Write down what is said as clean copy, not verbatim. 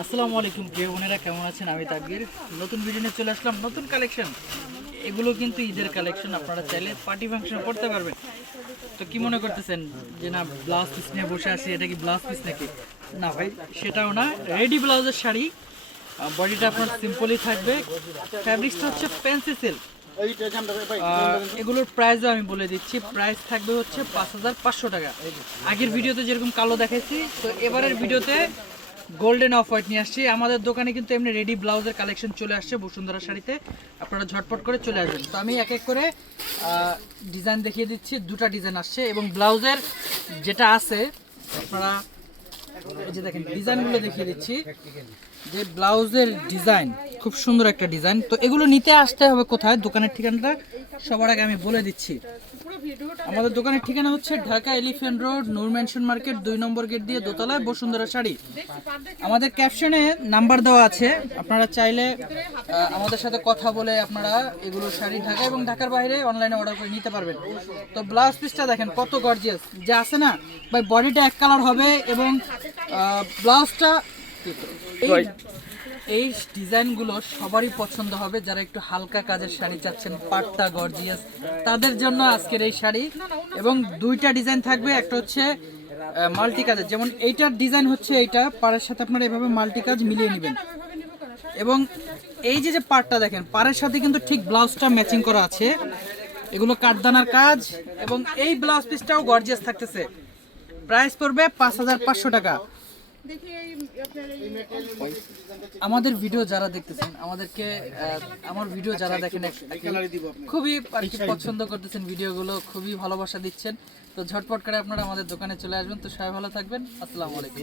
আসসালামু আলাইকুম প্রিয় বোনেরা, কেমন আছেন? আমি তাকবীর নতুন ভিডিও নিয়ে চলে আসলাম। নতুন কালেকশন, এগুলো কিন্তু ঈদের কালেকশন। আপনারা চাইলে পার্টি ফাংশন করতে পারবেন। তো কি মনে করতেছেন যে না ব্লাউজ পিস নিয়ে বসে আছি, এটা কি ব্লাউজ পিস নাকি? না ভাই, সেটাও না, রেডি ব্লাউজের শাড়ি। বডিটা আপনার সিম্পলই থাকবে, ফ্যাব্রিক্সটা হচ্ছে ফ্যান্সি সিল্ক। এগুলোর প্রাইসও আমি বলে দিচ্ছি, প্রাইস থাকবে হচ্ছে 5,500 টাকা। আগের ভিডিওতে যেরকম কালো দেখাইছি, তো এবারের ভিডিওতে গোল্ডেন অফ হোয়াইট নিয়ে আসছি। আমাদের দোকানে কিন্তু এমনি রেডি ব্লাউজের কালেকশন চলে আসছে বসুন্ধরা শাড়িতে, আপনারা ঝটপট করে চলে আসবেন। তো আমি এক এক করে ডিজাইন দেখিয়ে দিচ্ছি। দুটা ডিজাইন আসছে এবং ব্লাউজের যেটা আছে আপনারা এই যে দেখেন ডিজাইনগুলো দেখিয়ে দিচ্ছি। যে ব্লাউজের ডিজাইন খুব সুন্দর একটা ডিজাইন। তো এগুলো নিতে আসতে হবে কোথায়, দোকানের ঠিকানাটা সবার আগে আমি বলে দিচ্ছি। আমাদের দোকানের ঠিকানা হচ্ছে ঢাকা এলিফ্যান্ট রোড, নূর ম্যানশন মার্কেট, 2 নম্বর গেট দিয়ে দোতলায়, বসুন্ধরা শাড়ি। আমাদের ক্যাপশনে নাম্বার দেওয়া আছে, আপনারা চাইলে আমাদের সাথে কথা বলে আপনারা এগুলো শাড়ি ঢাকা এবং ঢাকার বাইরে অনলাইনে অর্ডার করে নিতে পারবেন। তো ব্লাউজ পিসটা দেখেন কত গর্জিয়াস, যা আছে না ভাই, বডিটা এক কালার হবে এবং ব্লাউজটা এই ডিজাইনগুলো সবারই পছন্দ হবে। যারা একটু হালকা কাজের শাড়ি চাচ্ছেন, পাটটা গর্জিয়াস, তাদের জন্য আজকের এই শাড়ি। এবং দুইটা ডিজাইন থাকবে, একটা হচ্ছে মাল্টি কাজের, যেমন এইটার ডিজাইন হচ্ছে এইটা, পাড়ের সাথে আপনারা এভাবে মাল্টি কাজ মিলিয়ে নেবেন। এবং এই যে পাটটা দেখেন, পাড়ের সাথে কিন্তু ঠিক ব্লাউজটা ম্যাচিং করা আছে, এগুলো কাঠদানার কাজ। এবং এই ব্লাউজ পিসটাও গর্জিয়াস থাকতেছে। প্রাইস পড়বে 5,500 টাকা। আমাদের ভিডিও যারা দেখতেছেন, আমাদেরকে আমার ভিডিও যারা দেখেন খুবই আর কি পছন্দ করতেছেন, ভিডিওগুলো খুবই ভালোবাসা দিচ্ছেন। তো ঝটপট করে আপনারা আমাদের দোকানে চলে আসবেন। তো সবাই ভালো থাকবেন, আসসালামু আলাইকুম।